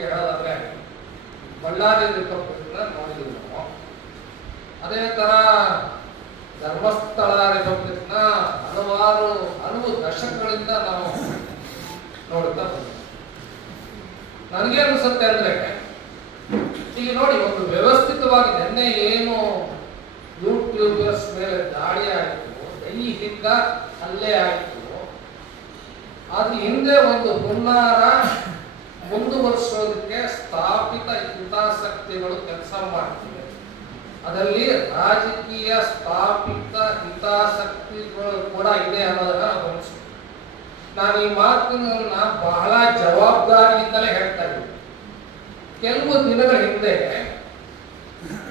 ಹೇಳೋದಾದ್ರೆ ಬಳ್ಳಾರಿ ರಿಪಬ್ಲಿಕ್ನ ನೋಡಿದ್ವಿ ನಾವು. ಅದೇ ತರ ಧರ್ಮಸ್ಥಳ ರಿಪಬ್ಲಿಕ್ನ ಹಲವಾರು, ಹಲವು ದಶಕಗಳಿಂದ ನಾವು ನೋಡುತ್ತಾ ನನಗೆ ಅನಿಸುತ್ತೆ ಅಂದ್ರೆ, ಈಗ ನೋಡಿ, ಒಂದು ವ್ಯವಸ್ಥಿತವಾಗಿ ನಿನ್ನೆ ಏನು ಯೂಟ್ಯೂಬರ್ಸ್ ಮೇಲೆ ದಾಳಿ ಆಯಿತು, ದೈಹಿಕ ಹಲ್ಲೆ ಆಯಿತು, ಅದು ಹಿಂದೆ ಒಂದು ಹುನ್ನಾರ ಮುಂದುವರಿಸೋದಕ್ಕೆ ಸ್ಥಾಪಿತ ಹಿತಾಸಕ್ತಿಗಳು ಕೆಲಸ ಮಾಡ್ತಿವೆ. ಅದರಲ್ಲಿ ರಾಜಕೀಯ ಸ್ಥಾಪಿತ ಹಿತಾಸಕ್ತಿಗಳು ಕೂಡ ಇದೆ ಅನ್ನೋದನ್ನ ನಾವು ನಾನು ಈ ಮಾತನ್ನ ಬಹಳ ಜವಾಬ್ದಾರಿಯಿಂದಲೇ ಹೇಳ್ತಾ ಇದ್ದೀನಿ. ಕೆಲವು ದಿನಗಳ ಹಿಂದೆ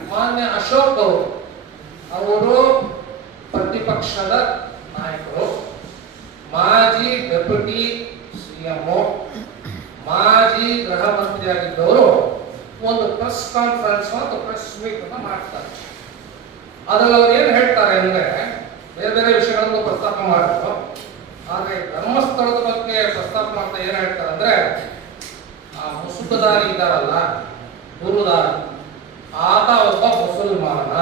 ಮಾನ್ಯ ಅಶೋಕ್ ಅವರು ಅವರು ಪ್ರತಿಪಕ್ಷದ ನಾಯಕರು, ಮಾಜಿ ಡೆಪ್ಯೂಟಿ ಸಿಎಂ ಮಾಜಿ ಗೃಹ ಮಂತ್ರಿ ಆಗಿದ್ದವರು ಒಂದು ಪ್ರೆಸ್ ಕಾನ್ಫರೆನ್ಸ್ ಮತ್ತು ಪ್ರೆಸ್ ಮೀಟ್ ಅನ್ನು ಮಾಡ್ತಾರೆ. ಅದ್ರಲ್ಲಿ ಅವ್ರು ಏನು ಹೇಳ್ತಾರೆ ಅಂದ್ರೆ ಬೇರೆ ಬೇರೆ ವಿಷಯಗಳನ್ನು ಪ್ರಸ್ತಾಪ ಮಾಡಿದ್ರು. ಆದರೆ ಧರ್ಮಸ್ಥಳದ ಬಗ್ಗೆ ಪ್ರಸ್ತಾಪ ಮಾಡ್ತಾ ಏನು ಹೇಳ್ತಾರೆ ಅಂದ್ರೆ, ಆ ಮುಸುಕದಾರಿ ಇದ್ದಾರಲ್ಲ, ಗುರುದಾರ, ಆತ ಒಬ್ಬ ಮುಸಲ್ಮಾನ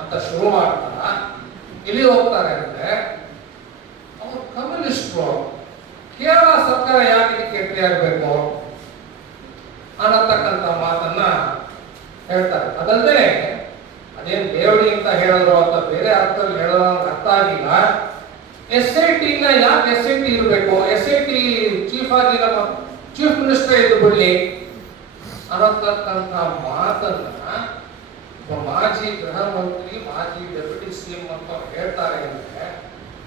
ಅಂತ ಶುರು ಮಾಡ್ತಾರ. ಇಲ್ಲಿ ಹೋಗ್ತಾರೆ ಅಂದ್ರೆ, ಅವರು ಕಮ್ಯುನಿಸ್ಟ್ರು ಕೇರಳ ಸರ್ಕಾರ ಯಾಕೆ ಇದಕ್ಕೆ ಆಗಬೇಕು? ಅನ್ನತಕ್ಕಂಥ ಮಾತನ್ನ ಹೇಳ್ತಾರೆ. ಅದಲ್ಲದೆ ಅದೇನ್ ದೇವಡಿ ಅಂತ ಹೇಳಿದ್ರು ಅಂತ ಬೇರೆ ಅರ್ಥದಲ್ಲಿ ಹೇಳೋ ಅರ್ಥ ಆಗಿಲ್ಲ. ಎಸ್ ಐ ಟಿನ ಯಾಕೆ ಎಸ್ ಐ ಟಿ ಇರಬೇಕು? ಎಸ್ ಐ ಟಿ ಚೀಫ್ ಆಗಿ ನಮ್ಮ ಚೀಫ್ ಮಿನಿಸ್ಟರ್ ಇದ್ದು ಬಿಡ್ಲಿ. ಅನ್ನತಕ್ಕಂಥ ಮಾತನ್ನ ಮಾಜಿ ಗೃಹ ಮಂತ್ರಿ ಮಾಜಿ ಡೆಪ್ಯೂಟಿ ಸಿಎಂ ಅಂತ ಹೇಳ್ತಾರೆ ಅಂದ್ರೆ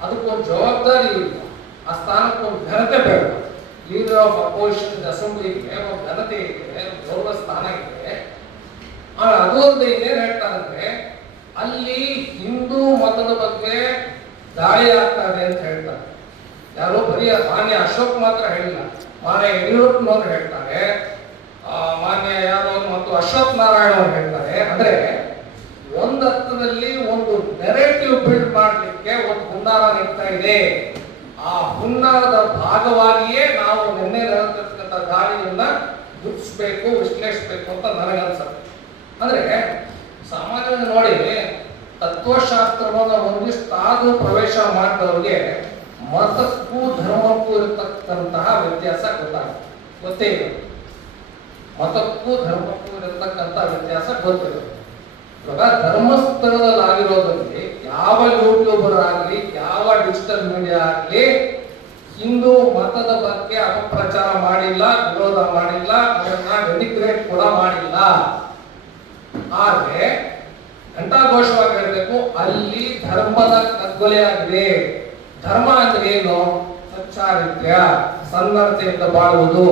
ಅದಕ್ಕೊಂದು ಜವಾಬ್ದಾರಿ ಇಲ್ಲ. ಆ ಸ್ಥಾನಕ್ಕೆ ಒಂದು ಘನತೆ ಬೇಡ ಲೀಡರ್ ಆಫ್ ಅಪೋಸಿಷನ್ ಅಸೆಂಬ್ಲಿಗೆ ಒಂದು ಘನತೆ ಇದೆ ಗೌರವ ಸ್ಥಾನ ಇದೆ. ಆದ್ರೆ ಅದು ಒಂದು ಇನ್ನೇನ್ ಹೇಳ್ತಾರಂದ್ರೆ ಅಲ್ಲಿ ಹಿಂದೂ ಮತದ ಬಗ್ಗೆ ದಾಳಿ ಆಗ್ತಾ ಇದೆ ಅಂತ ಹೇಳ್ತಾರೆ. ಯಾರು ಬರೀ ಮಾನ್ಯ ಅಶೋಕ್ ಮಾತ್ರ ಹೇಳಿಲ್ಲ, ಮಾನ್ಯ ಯಡಿಯೂರಪ್ಪನವ್ರು ಹೇಳ್ತಾರೆ. ಮಾನ್ಯ ಯಾರೋ ಮತ್ತು ಅಶ್ವಥ್ ನಾರಾಯಣ ಅವ್ರು ಹೇಳ್ತಾರೆ. ಅಂದ್ರೆ ಒಂದು ಹತ್ತದಲ್ಲಿ ಒಂದು ನೆರೇಟಿವ್ ಬಿಲ್ಡ್ ಮಾಡಲಿಕ್ಕೆ ಒಂದು ಹುನ್ನಾರ ನಡೀತಾ ಇದೆ. ಹುನ್ನಾರದ ಭಾಗವಾಗಿಯೇ ನಾವು ನಿನ್ನೆ ನಡೆದಿರ್ತಕ್ಕಂಥ ದಾಳಿಯನ್ನ ಗುರುತಿಸ್ಬೇಕು, ವಿಶ್ಲೇಷಿಸಬೇಕು ಅಂತ ನನಗನ್ಸುತ್ತೆ ಅಂದ್ರೆ ಸಾಮಾನ್ಯವಾಗಿ ನೋಡಿ, ತತ್ವಶಾಸ್ತ್ರವನ್ನು ಒಂದಿಷ್ಟಾದ್ರೂ ಪ್ರವೇಶ ಮಾಡಿದವ್ರಿಗೆ ಮತಕ್ಕೂ ಧರ್ಮಕ್ಕೂ ಇರತಕ್ಕಂತಹ ವ್ಯತ್ಯಾಸ ಗೊತ್ತಾಗುತ್ತೆ. ಗೊತ್ತೇ ಇಲ್ಲ. ಮತಕ್ಕೂ ಧರ್ಮಕ್ಕೂ ಇರತಕ್ಕಂಥ ವ್ಯತ್ಯಾಸ ಗೊತ್ತಿದೆ ಇವಾಗ ಧರ್ಮಸ್ಥಳದಲ್ಲಿ ಆಗಿರೋದ್ರಲ್ಲಿ ಯಾವ ಯೂಟ್ಯೂಬರ್ ಆಗಲಿ, ಯಾವ ಡಿಜಿಟಲ್ ಮೀಡಿಯಾ ಆಗಲಿ ಹಿಂದೂ ಮತದ ಬಗ್ಗೆ ಅಪಪ್ರಚಾರ ಮಾಡಿಲ್ಲ, ವಿರೋಧ ಮಾಡಿಲ್ಲ, ಅದನ್ನ ಡೆನಿಗ್ರೇಟ್ ಕೂಡ ಮಾಡಿಲ್ಲ. ಆದ್ರೆ ಘಂಟಾಘೋಷವಾಗಿ ಹೇಳಬೇಕು ಅಲ್ಲಿ ಧರ್ಮದ ಕಗ್ಗೊಲೆಯಾಗಿದೆ ಧರ್ಮ ಅಂದ್ರೆ ಏನು? ಸಚ್ಚಾರಿತ್ಯ ಸನ್ನಡತೆಯಿಂದ ಬಾಳುವುದು.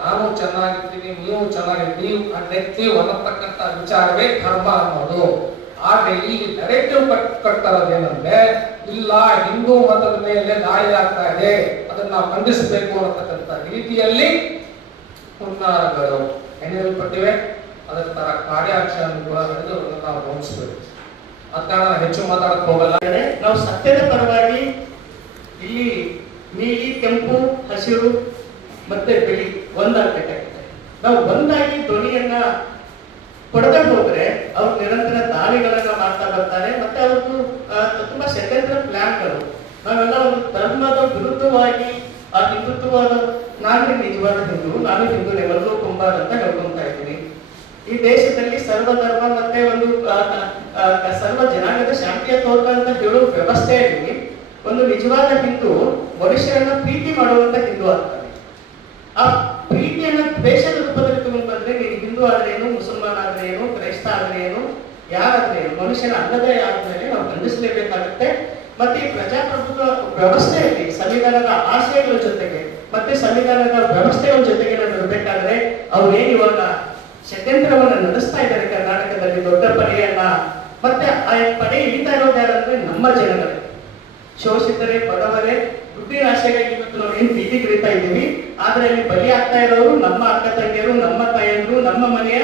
ನಾನು ಚೆನ್ನಾಗಿರ್ತೀನಿ, ನೀವು ಚೆನ್ನಾಗಿರ್ತೀವಿ ನೆತ್ತಿ ಒಲತಕ್ಕಂತ ವಿಚಾರವೇ ಧರ್ಮ ಅನ್ನೋದು. ಆದ್ರೆ ಈ ನೆರೆಟಿವ್ ಕಟ್ ಕಟ್ತಾರದೇನಂದ್ರೆ ಇಲ್ಲ, ಹಿಂದೂ ಮತದ ಮೇಲೆ ದಾಳಿ ಆಗ್ತಾ ಇದೆ. ಅದನ್ನ ಖಂಡಿಸಬೇಕು ಅನ್ನತಕ್ಕಂಥ ರೀತಿಯಲ್ಲಿ ಹುನ್ನಾರಗಳು ಹೆಣಿಯಲ್ಪಟ್ಟಿವೆ ಅದರ ತರ ಕಾರ್ಯಾಚರಣೆ ಕೂಡ ನಡೆದು ನಾವು ಗಮನಿಸಬೇಕು. ಆ ಕಾರಣ ಹೆಚ್ಚು ಮಾತಾಡಕ್ ಹೋಗಲ್ಲ. ನಾವು ಸತ್ಯದ ಪರವಾಗಿ ಇಲ್ಲಿ ನೀಲಿ, ಕೆಂಪು, ಹಸಿರು ಮತ್ತೆ ಬಿಳಿ ಒಂದಾಗಬೇಕಾಗಿದೆ ನಾವು ಒಂದಾಗಿ ಧ್ವನಿಯನ್ನ ಕೊಡದೆ ಹೋದ್ರೆ ಅವ್ರು ನಿರಂತರ ದಾಳಿಗಳನ್ನ ಮಾಡ್ತಾ ಬರ್ತಾರೆ. ಮತ್ತೆ ಅವ್ರದ್ದು ತುಂಬಾ ತುಂಬಾ ಸ್ವತಂತ್ರ ಪ್ಲಾನ್ಗಳು ನಾವೆಲ್ಲ ಒಂದು ಧರ್ಮದ ವಿರುದ್ಧವಾಗಿ ಆ ಹಿಂದುತ್ವವಾದ ನಾನೇ ನಿಜವಾದ ಹಿಂದೂ ನಾನು ಹಿಂದೂ ಎಲ್ಲರೂ ತುಂಬಾ ಅಂತ ಹೇಳ್ಕೊಂತಾ ಇದ್ದೀನಿ ಈ ದೇಶದಲ್ಲಿ ಸರ್ವ ಧರ್ಮ ಮತ್ತೆ ಒಂದು ಸರ್ವ ಜನಾಂಗದ ಶಾಂತಿಯ ತೋಟ ಅಂತ ಹೇಳೋ ವ್ಯವಸ್ಥೆಯಲ್ಲಿ ಒಂದು ನಿಜವಾದ ಹಿಂದೂ ಮನುಷ್ಯರನ್ನ ಪ್ರೀತಿ ಮಾಡುವಂತ ಹಿಂದೂ ಆಗ್ತಾನೆ. ಆ ಪ್ರೀತಿಯನ್ನ ದ್ವೇಷದ ರೂಪದಲ್ಲಿ ತಗೊಂಡು ಬಂದ್ರೆ ನೀನು ಹಿಂದೂ ಆದ್ರೆ ಏನು ಮುಸಲ್ಮಾನ್ ಆದ್ರೆ ಏನು ಕ್ರೈಸ್ತ ಆದ್ರೆ ಏನು ಯಾರಾದ್ರೆ ಏನು ಮನುಷ್ಯನ ಅಲ್ಲದೇ ಆದ್ಮೇಲೆ ನಾವು ಖಂಡಿಸಲೇಬೇಕಾಗುತ್ತೆ. ಮತ್ತೆ ಈ ಪ್ರಜಾಪ್ರಭುತ್ವ ವ್ಯವಸ್ಥೆಯಲ್ಲಿ ಸಂವಿಧಾನದ ಆಶಯಗಳ ಜೊತೆಗೆ ಮತ್ತೆ ಸಂವಿಧಾನದ ವ್ಯವಸ್ಥೆಗಳ ಜೊತೆಗೆ ನಾವು ಇರಬೇಕಾದ್ರೆ ಏನು ಇವಾಗ ಷಡ್ಯಂತ್ರವನ್ನು ನಡೆಸ್ತಾ ಇದ್ದಾರೆ ಕರ್ನಾಟಕದಲ್ಲಿ ದೊಡ್ಡ ಪಡೆಯಲ್ಲ ಮತ್ತೆ ಆ ಪಡೆ ಹಿಡಿತಾ ಇರೋದು ಯಾರಂದ್ರೆ ನಮ್ಮ ಜನಗಳೇ ಶೋಷಿತರೇ, ಬಡವರೇ, ದುಡ್ಡಿನ ಆಶೆಗಾಗಿ ಇವತ್ತು ನಾವು ಏನ್ ಬೀದಿ ಗಿಳಿತಾ ಇದ್ದೀವಿ ಆದ್ರೆ ಅಲ್ಲಿ ಬಲಿ ಆಗ್ತಾ ಇರೋರು ನಮ್ಮ ಅಕ್ಕ ತಂಗಿಯರು, ನಮ್ಮ ತಾಯಂದ್ರು, ನಮ್ಮ ಮನೆಯ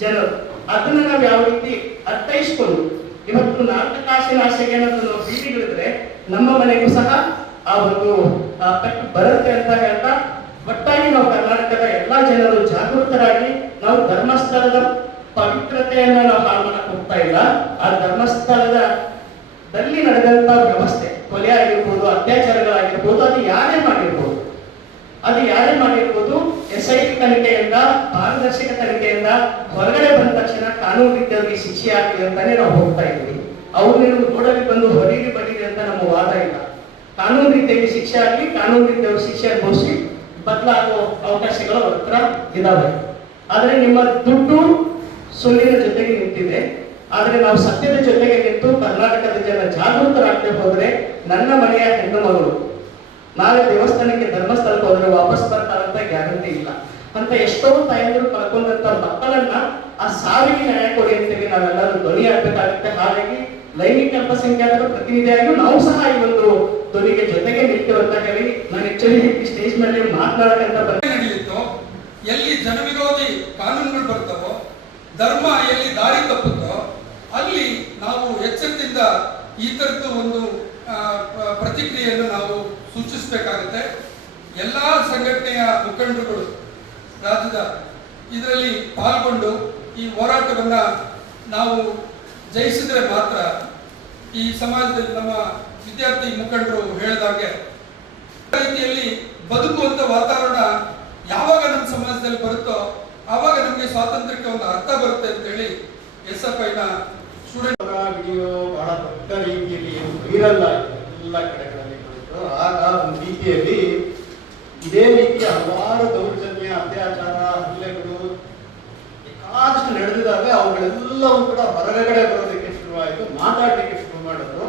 ಜನರು. ಅದನ್ನ ನಾವು ಯಾವ ರೀತಿ ಅರ್ಥೈಸ್ಕೊಂಡು ಇವತ್ತು ನಾಲ್ಕು ಕಾಸಿನ ಆಸೆಗೆ ಏನಾದ್ರು ನಾವು ಬೀದಿಗಿಳಿದ್ರೆ ನಮ್ಮ ಮನೆಗೂ ಸಹ ಆ ಒಂದು ತಟ್ಟು ಬರುತ್ತೆ ಅಂತ ಹೇಳ್ತಾ ಒಟ್ಟಾಗಿ ನಾವು ಕರ್ನಾಟಕದ ಎಲ್ಲಾ ಜನರು ಜಾಗೃತರಾಗಿ ನಾವು ಧರ್ಮಸ್ಥಳದ ಪವಿತ್ರತೆಯನ್ನ ನಾವು ಹಾಳು ಮಾಡಕ್ ಹೋಗ್ತಾ ಇಲ್ಲ. ಆ ಧರ್ಮಸ್ಥಳದ ದಲ್ಲಿ ನಡೆದಂತ ವ್ಯವಸ್ಥೆ, ಕೊಲೆ ಆಗಿರ್ಬೋದು, ಅತ್ಯಾಚಾರಗಳಾಗಿರ್ಬೋದು, ಅದು ಯಾರೇ ಮಾಡಿರ್ಬೋದು, ಅದು ಯಾರೇ ಮಾಡಿರ್ಬೋದು, ಎಸ್ ಐ ಟಿ ತನಿಖೆಯಿಂದ, ಪಾರದರ್ಶಕ ತನಿಖೆಯಿಂದ ಹೊರಗಡೆ ರೀತಿಯಾಗಿ ಶಿಕ್ಷೆ ಹಾಕಿ ಅಂತಾನೆ ನಾವು ಹೋಗ್ತಾ ಇದ್ವಿ. ಅವ್ರು ನೀವು ರೋಡಲ್ಲಿ ಬಂದು ಹೊರೀರಿ ಬರೀರಿ ಅಂತ ನಮ್ಮ ವಾದ ಇಲ್ಲ. ಕಾನೂನು ರೀತಿಯಾಗಿ ಶಿಕ್ಷೆ ಆಗಲಿ ಕಾನೂನು ರೀತಿಯವ್ರ ಶಿಕ್ಷೆ ಅನುಭವಿಸಿ ಬದಲಾಗುವ ಅವಕಾಶಗಳು ಹತ್ರ ಇದಾವೆ. ಆದ್ರೆ ನಿಮ್ಮ ದುಡ್ಡು ಸುಳ್ಳಿನ ಜೊತೆಗೆ ನಿಂತಿದೆ. ಆದ್ರೆ ನಾವು ಸತ್ಯದ ಜೊತೆಗೆ ನಿಂತು ಕರ್ನಾಟಕದ ಜನ ಜಾಗೃತರಾಗದೆ ಹೋದ್ರೆ ನನ್ನ ಮನೆಯ ಹೆಣ್ಣು ಮಗಳು ನಾಳೆ ದೇವಸ್ಥಾನಕ್ಕೆ ಧರ್ಮಸ್ಥಳಕ್ಕೆ ಹೋದ್ರೆ ವಾಪಸ್ ಬರ್ತಾರಂತ ಗ್ಯಾರಂಟಿ ಇಲ್ಲ. ಅಂತ ಎಷ್ಟೋ ತಾಯಂದಿರು ಕಳ್ಕೊಂಡಂತ ಮಕ್ಕಳನ್ನ ಆ ಸಾವಿಗೆ ನ್ಯಾಯ ಕೊಡಿ ಅಂತೇಳಿ ನಾವೆಲ್ಲರೂ ಧ್ವನಿ ಆಗ್ಬೇಕಾಗುತ್ತೆ ಹಾಗಾಗಿ ಲೈಂಗಿಕ ಅಲ್ಪಸಂಖ್ಯಾತರ ಪ್ರತಿನಿಧಿಯಾಗಿ ನಾವು ಸಹ ಈ ಒಂದು ಧ್ವನಿಗೆ ಜೊತೆಗೆ ನಿಲ್ತೇವೆ ಅಂತ ಹೇಳಿ ನಾನು ಆಕ್ಚುಲಿ ಸ್ಟೇಜ್ ಮೇಲೆ ಮಾತನಾಡಕ್ಕಂತ ನಡೆಯುತ್ತೋ, ಎಲ್ಲಿ ಜನವಿರೋಧಿ ಕಾನೂನುಗಳು ಬರ್ತವೋ, ಧರ್ಮ ಎಲ್ಲಿ ದಾರಿ ತಪ್ಪುತ್ತೋ, ಅಲ್ಲಿ ನಾವು ಎಚ್ಚರದಿಂದ ಈ ಥರದ್ದು ಒಂದು ಪ್ರತಿಕ್ರಿಯೆಯನ್ನು ನಾವು ಸೂಚಿಸಬೇಕಾಗುತ್ತೆ. ಎಲ್ಲ ಸಂಘಟನೆಯ ಮುಖಂಡರುಗಳು ರಾಜ್ಯದ ಇದರಲ್ಲಿ ಪಾಲ್ಗೊಂಡು ಈ ಹೋರಾಟವನ್ನು ನಾವು ಜಯಿಸಿದರೆ ಮಾತ್ರ ಈ ಸಮಾಜದಲ್ಲಿ ನಮ್ಮ ವಿದ್ಯಾರ್ಥಿ ಮುಖಂಡರು ಹೇಳಿದಾಗೆ ರೀತಿಯಲ್ಲಿ ಬದುಕುವಂಥ ವಾತಾವರಣ ಯಾವಾಗ ನಮ್ಮ ಸಮಾಜದಲ್ಲಿ ಬರುತ್ತೋ ಆವಾಗ ನಮಗೆ ಸ್ವಾತಂತ್ರ್ಯಕ್ಕೆ ಒಂದು ಅರ್ಥ ಬರುತ್ತೆ ಅಂತೇಳಿ ಎಸ್ ಎಫ್ ಐನ ಸ್ಟೂಡೆಂಟ್ ವಿಡಿಯೋ ಬಹಳ ದೊಡ್ಡ ರೀತಿಯಲ್ಲಿ ವೈರಲ್ ಎಲ್ಲ ಕಡೆಗಳಲ್ಲಿ ಆಗ ಒಂದು ರೀತಿಯಲ್ಲಿ ಇದೇ ರೀತಿ ಹಲವಾರು ದೌರ್ಜನ್ಯ, ಅತ್ಯಾಚಾರ ಬೇಕಾದಷ್ಟು ನಡೆದಿದ್ದಾವೆ, ಅವುಗಳೆಲ್ಲವೂ ಕೂಡ ಹೊರಗಡೆ ಬರೋದಕ್ಕೆ ಶುರುವಾಯಿತು, ಮಾತಾಡಲಿಕ್ಕೆ ಶುರು ಮಾಡಿದ್ರು.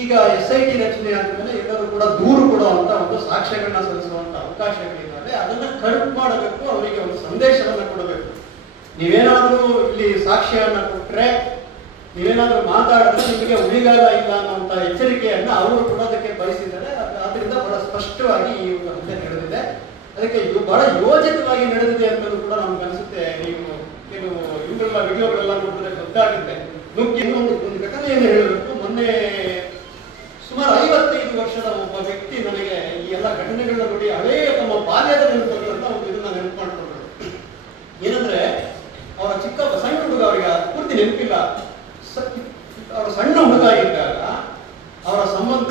ಈಗ ಎಸ್ ಐ ಟಿ ರಚನೆ ಆದ್ಮೇಲೆ ಎಲ್ಲರೂ ಕೂಡ ದೂರು ಕೊಡುವಂತ ಒಂದು ಸಾಕ್ಷ್ಯಗಳನ್ನ ಸಲ್ಲಿಸುವಂತ ಅವಕಾಶಗಳಿದ್ದಾವೆ. ಅದನ್ನ ಕಡಿಮೆ ಮಾಡಬೇಕು, ಅವರಿಗೆ ಒಂದು ಸಂದೇಶವನ್ನು ಕೊಡಬೇಕು. ನೀವೇನಾದ್ರೂ ಇಲ್ಲಿ ಸಾಕ್ಷ್ಯವನ್ನ ಕೊಟ್ರೆ, ನೀವೇನಾದ್ರೂ ಮಾತಾಡಿದ್ರೆ ನಿಮಗೆ ಉಳಿಗಾಲ ಇಲ್ಲ ಅನ್ನೋಂಥ ಎಚ್ಚರಿಕೆಯನ್ನ ಅವರು ಕೊಡೋದಕ್ಕೆ ಬಯಸಿದ್ದಾರೆ. ಅದರಿಂದ ಬಹಳ ಸ್ಪಷ್ಟವಾಗಿ ಈ ಒಂದು ಹಂತ ನಡೆದಿದೆ. ಅದಕ್ಕೆ ಇದು ಬಹಳ ಯೋಜಿತವಾಗಿ ನಡೆದಿದೆ ಅನ್ನೋದು ಕೂಡ ನಮ್ಗೆ ಅನಿಸುತ್ತೆ ನೀವು ಕೆಲವು ಇವುಗಳ ವಿಡಿಯೋಗಳೆಲ್ಲ ನೋಡಿದ್ರೆ ಗೊತ್ತಾಗುತ್ತೆ. ನುಗ್ಗಿ ಒಂದು ಘಟನೆಯನ್ನು ಹೇಳಬೇಕು? ಮೊನ್ನೆ ಸುಮಾರು ಐವತ್ತೈದು ವರ್ಷದ ಒಬ್ಬ ವ್ಯಕ್ತಿ ನನಗೆ ಈ ಎಲ್ಲ ಘಟನೆಗಳನ್ನ ನೋಡಿ ಹಳೆಯ ತಮ್ಮ ಬಾಲ್ಯದ ನೆನಪುಗಳು ಅಂತ ಒಂದು ಇದನ್ನ ನೆನಪು ಮಾಡ್ಕೊಂಡ್ರು. ಏನಂದ್ರೆ, ಅವರ ಚಿಕ್ಕ ಸಣ್ಣ ಹುಡುಗ ಅವರಿಗೆ ಪೂರ್ತಿ ನೆನಪಿಲ್ಲ. ಅವರ ಸಣ್ಣ ಹುಡುಗ ಇದ್ದಾಗ ಅವರ ಸಂಬಂಧಿ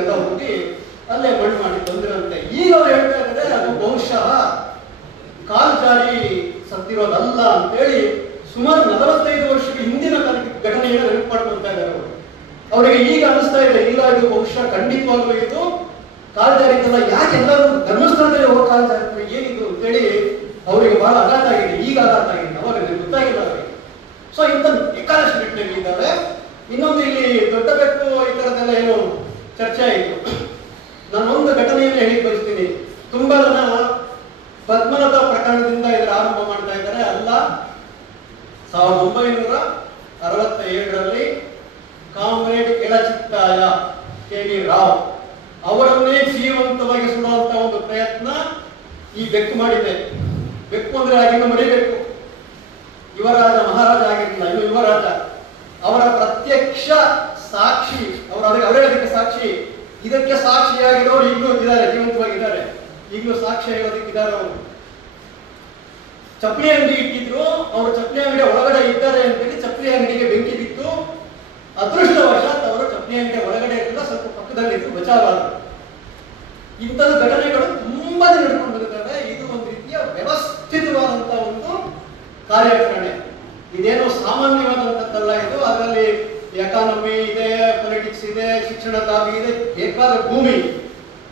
ಅವ್ರ ಹುಟ್ಟಿ ಅಲ್ಲೇ ಮಣ್ಣು ಮಾಡಿ ಬಂದಿರಂತೆ. ಈಗ ಅವ್ರು ಹೇಳ್ತಾ ಇದ್ದಾರೆ, ಅದು ಬಹುಶಃ ಕಾಲು ಜಾರಿ ಸತ್ತಿರೋದಲ್ಲ ಅಂತೇಳಿ ಸುಮಾರು ನಲವತ್ತೈದು ವರ್ಷದ ಹಿಂದಿನ ಘಟನೆಯನ್ನು ನೆನಪು ಮಾಡ್ಕೊಳ್ತಾ ಇದ್ದಾರೆ ಅವರು. ಅವರಿಗೆ ಈಗ ಅನಿಸ್ತಾ ಇದೆ, ಇಲ್ಲ, ಇದು ಬಹುಶಃ ಖಂಡಿತವಾಗ್ಲೂ ಇದು. ಕಾಲು ಜಾರಿದ್ದಲ್ಲ ಯಾಕೆ ಎಲ್ಲರೂ ಧರ್ಮಸ್ಥಳದಲ್ಲಿ ಹೋಗೋ ಕಾಲು ಜಾರಿ ಏನಿದು ಅಂತೇಳಿ ಅವರಿಗೆ ಬಹಳ ಆಘಾತ ಆಗಿದೆ, ಈಗ ಆಘಾತ ಆಗಿದೆ ಅವರಿಗೆ ಗೊತ್ತಾಗಿಲ್ಲ ಅವರಿಗೆ. ಸೊ ಇಂಥ ಬೇಕಾದಷ್ಟು ಘಟನೆಗಳಿದ್ದಾವೆ ಇನ್ನೊಂದು ಇಲ್ಲಿ ದೊಡ್ಡ ಬೆಕ್ಕು ಈ ಥರದ್ದೆಲ್ಲ ಏನು ಚರ್ಚೆ ಆಯಿತು. ಒಂದು ಘಟನೆಯನ್ನು ಹೇಳಿ ಬಯಸ್ತೀನಿ ತುಂಬಾ ಜನ ಪದ್ಮನಾಭ ಪ್ರಕರಣದಿಂದ ಇದರ ಆರಂಭ ಮಾಡ್ತಾ ಇದ್ದಾರೆ. ಅಲ್ಲ, ಸಾವಿರದ ಒಂಬೈನೂರ ಅರವತ್ತ ಏಳರಲ್ಲಿ comrade Elachittaya K V Rao ಅವರನ್ನೇ ಜೀವಂತವಾಗಿ ಸುಡುವಂತ ಒಂದು ಪ್ರಯತ್ನ ಈ ಬೆಕ್ಕು ಮಾಡಿದೆ. ಬೆಕ್ಕು ಅಂದ್ರೆ ಆಗಿನ ಮರಿಬೇಕು. ಯುವರಾಜ ಮಹಾರಾಜ ಆಗಿರಲಿಲ್ಲ ಯುವರಾಜ. ಅವರ ಪ್ರತ್ಯಕ್ಷ ಸಾಕ್ಷಿ, ಅವರು ಅವರೇ ಸಾಕ್ಷಿ. ಇದಕ್ಕೆ ಸಾಕ್ಷಿಯಾಗಿರೋರು ಈಗಲೂ ಇದ್ದಾರೆ, ಜೀವಂತವಾಗಿದ್ದಾರೆ. ಈಗಲೂ ಸಾಕ್ಷಿ ಹೇಳೋದಕ್ಕಿದ್ದಾರೆ ಅವರು. ಚಪ್ಪಲಿ ಅಂಗಡಿ ಇಟ್ಟಿದ್ರು, ಅವರು ಚಪ್ಪಲಿ ಅಂಗಡಿ ಒಳಗಡೆ ಇದ್ದಾರೆ ಅಂತೇಳಿ ಚಪ್ಪಲಿ ಅಂಗಡಿಗೆ ಬೆಂಕಿ ಬಿತ್ತು. ಅದೃಷ್ಟವಶಾತ್ ಅವರು ಚಪ್ಪಲಿ ಅಂಗಡಿ ಒಳಗಡೆ ಇರಲಿಲ್ಲ ಸ್ವಲ್ಪ ಪಕ್ಕದಲ್ಲಿ ಇದ್ರು, ಬಚಾವಾದರು. ಇಂಥದ್ದು ಘಟನೆಗಳು ತುಂಬಾ ನಡ್ಕೊಂಡು ಇದು ಒಂದು ರೀತಿಯ ವ್ಯವಸ್ಥಿತವಾದಂತ ಒಂದು ಕಾರ್ಯಾಚರಣೆ. ಇದೇನೋ ಸಾಮಾನ್ಯವಾದಂಥದ್ದಲ್ಲ ಇದು. ಅದರಲ್ಲಿ ಎಕಾನಮಿ ಇದೆ ಇದೆ ಶಿಕ್ಷಣ ಇದೆ ಬೇಕಾದ ಭೂಮಿ.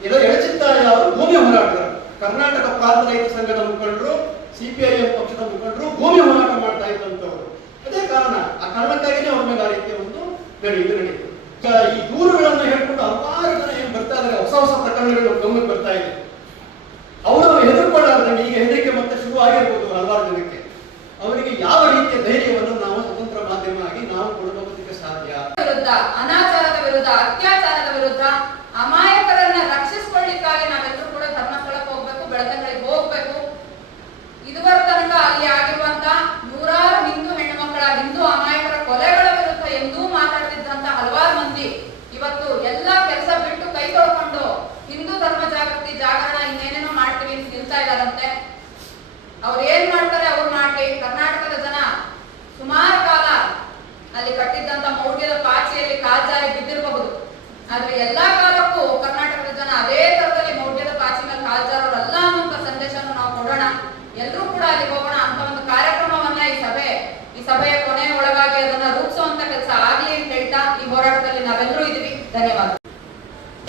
ಇದು ಎಳಚಿತ್ತಾಯ ಯಾರು ಭೂಮಿ ಹೋರಾಟಗಾರರು ಕರ್ನಾಟಕ ಪ್ರಾಂತ ರೈತ ಸಂಘದ ಮುಖಂಡರು ಸಿಪಿಐಎಂ ಪಕ್ಷದ ಮುಖಂಡರು আমার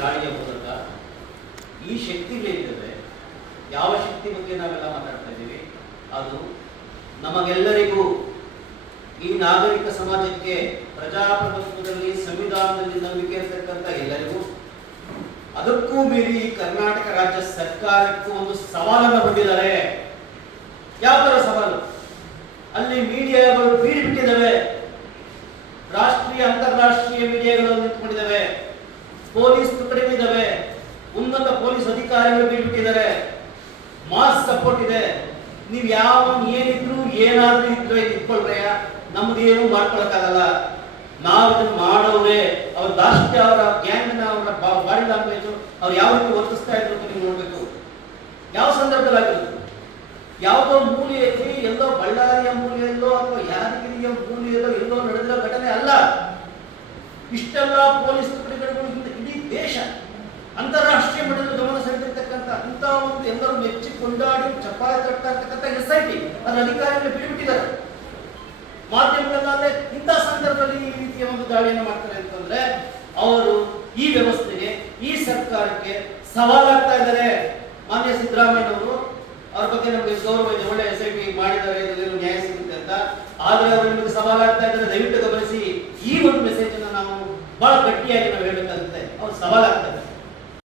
ಗಾಳಿಯ ಮೂಲಕ ಈ ಶಕ್ತಿ ಏನಿದೆ ಯಾವ ಶಕ್ತಿ ಬಗ್ಗೆ ನಾವೆಲ್ಲ ಮಾತಾಡ್ತಾ ಇದ್ದೀವಿ? ಅದು ನಮಗೆಲ್ಲರಿಗೂ ಈ ನಾಗರಿಕ ಸಮಾಜಕ್ಕೆ ಪ್ರಜಾಪ್ರಭುತ್ವದಲ್ಲಿ, ಸಂವಿಧಾನದಲ್ಲಿ ನಂಬಿಕೆ ಇರತಕ್ಕಂಥ ಎಲ್ಲರಿಗೂ, ಅದಕ್ಕೂ ಮೀರಿ ಕರ್ನಾಟಕ ರಾಜ್ಯ ಸರ್ಕಾರಕ್ಕೂ ಒಂದು ಸವಾಲನ್ನು ಹೊಂದಿದ್ದಾರೆ. ಯಾವ ತರ ಸವಾಲು? ಅಲ್ಲಿ ಮೀಡಿಯಾಗಳು ಬೀಳ್ಬಿಟ್ಟಿದ್ದಾವೆ. ರಾಷ್ಟ್ರೀಯ, ಅಂತಾರಾಷ್ಟ್ರೀಯ ಮೀಡಿಯಾಗಳು ಪೊಲೀಸ್ ತುಕಡಿಗಳಿದ್ದಾವೆ ಉನ್ನತ ಪೊಲೀಸ್ ಅಧಿಕಾರಿಗಳು ಬೀಳ್ಬಿಟ್ಟಿದ್ದಾರೆ. ಮಾಸ್ ಸಪೋರ್ಟ್ ಇದೆ. ನೀವು ಯಾವ ಏನಿದ್ರು ಏನಾದ್ರೂ ಇದ್ರೆ ಇಟ್ಕೊಳ್ರಯ್ಯ ನಮ್ದು ಏನು ಮಾಡ್ಕೊಳಕ್ಕಾಗಲ್ಲ. ನಾವು ಇದನ್ನ ಮಾಡೋರೆ ಅವ್ರ ದಾಷ್ಟ್ಯ ಅವರ ಗ್ಯಾಂಗ್ನ ಅವರ ಬಾಡಿ ಲ್ಯಾಂಗ್ವೇಜ್ ಅವ್ರು ಯಾವ ರೀತಿ ವರ್ತಿಸ್ತಾ ಇದ್ರು ನೀವು ನೋಡ್ಬೇಕು. ಯಾವ ಸಂದರ್ಭದಲ್ಲಿ ಆಗಿರುತ್ತೆ ಯಾವುದೋ ಮೂಲೆಯಲ್ಲಿ ಎಲ್ಲೋ ಬಳ್ಳಾರಿಯ ಮೂಲೆಯಲ್ಲೋ ಅಥವಾ ಯಾದಗಿರಿಯ ಮೂಲೆಯಲ್ಲೋ ಎಲ್ಲೋ ನಡೆದಿರೋ ಘಟನೆ ಅಲ್ಲ. ಇಷ್ಟೆಲ್ಲ ಪೊಲೀಸ್ ತುಕಡಿಗಳು ದೇಶ, ಅಂತಾರಾಷ್ಟ್ರೀಯ ಮಟ್ಟದಲ್ಲಿ ಗಮನ ಸೆಳೆದಿರ್ತಕ್ಕಂಥ ಅಂತ ಒಂದು ಎಲ್ಲರೂ ಮೆಚ್ಚಿ ಕೊಂಡಾಡಿ ಚಪ್ಪಾಳೆ ತಟ್ತಾ ಇರ್ತಕ್ಕಂಥ ಎಸ್ ಐ ಟಿ, ಅದರ ಅಧಿಕಾರಿಗಳು ಬಿಟ್ಟುಬಿಟ್ಟಿದ್ದಾರೆ ಮಾಧ್ಯಮಗಳಲ್ಲಾದ್ರೆ ಇಂಥ ಸಂದರ್ಭದಲ್ಲಿ ಈ ರೀತಿಯ ಒಂದು ದಾಳಿಯನ್ನು ಮಾಡ್ತಾರೆ ಅಂತಂದ್ರೆ, ಅವರು ಈ ವ್ಯವಸ್ಥೆಗೆ, ಈ ಸರ್ಕಾರಕ್ಕೆ ಸವಾಲಾಗ್ತಾ ಇದ್ದಾರೆ. ಮಾನ್ಯ ಸಿದ್ದರಾಮಯ್ಯನವರು, ಅವ್ರ ಬಗ್ಗೆ ನಮಗೆ ಗೌರವ ಇದೆ, ಒಳ್ಳೆ ಎಸ್ ಐ ಟಿ ಮಾಡಿದ್ದಾರೆ ನ್ಯಾಯ ಸಿಗುತ್ತೆ ಅಂತ. ಆದ್ರೆ ಅವರು ನಿಮಗೆ ಸವಾಲಾಗ್ತಾ ಇದ್ದಾರೆ, ದಯವಿಟ್ಟು ಗಮನಿಸಿ, ಈ ಒಂದು ಮೆಸೇಜ್ ಅನ್ನು ನಾವು ಬಹಳ ಗಟ್ಟಿಯಾಗಿ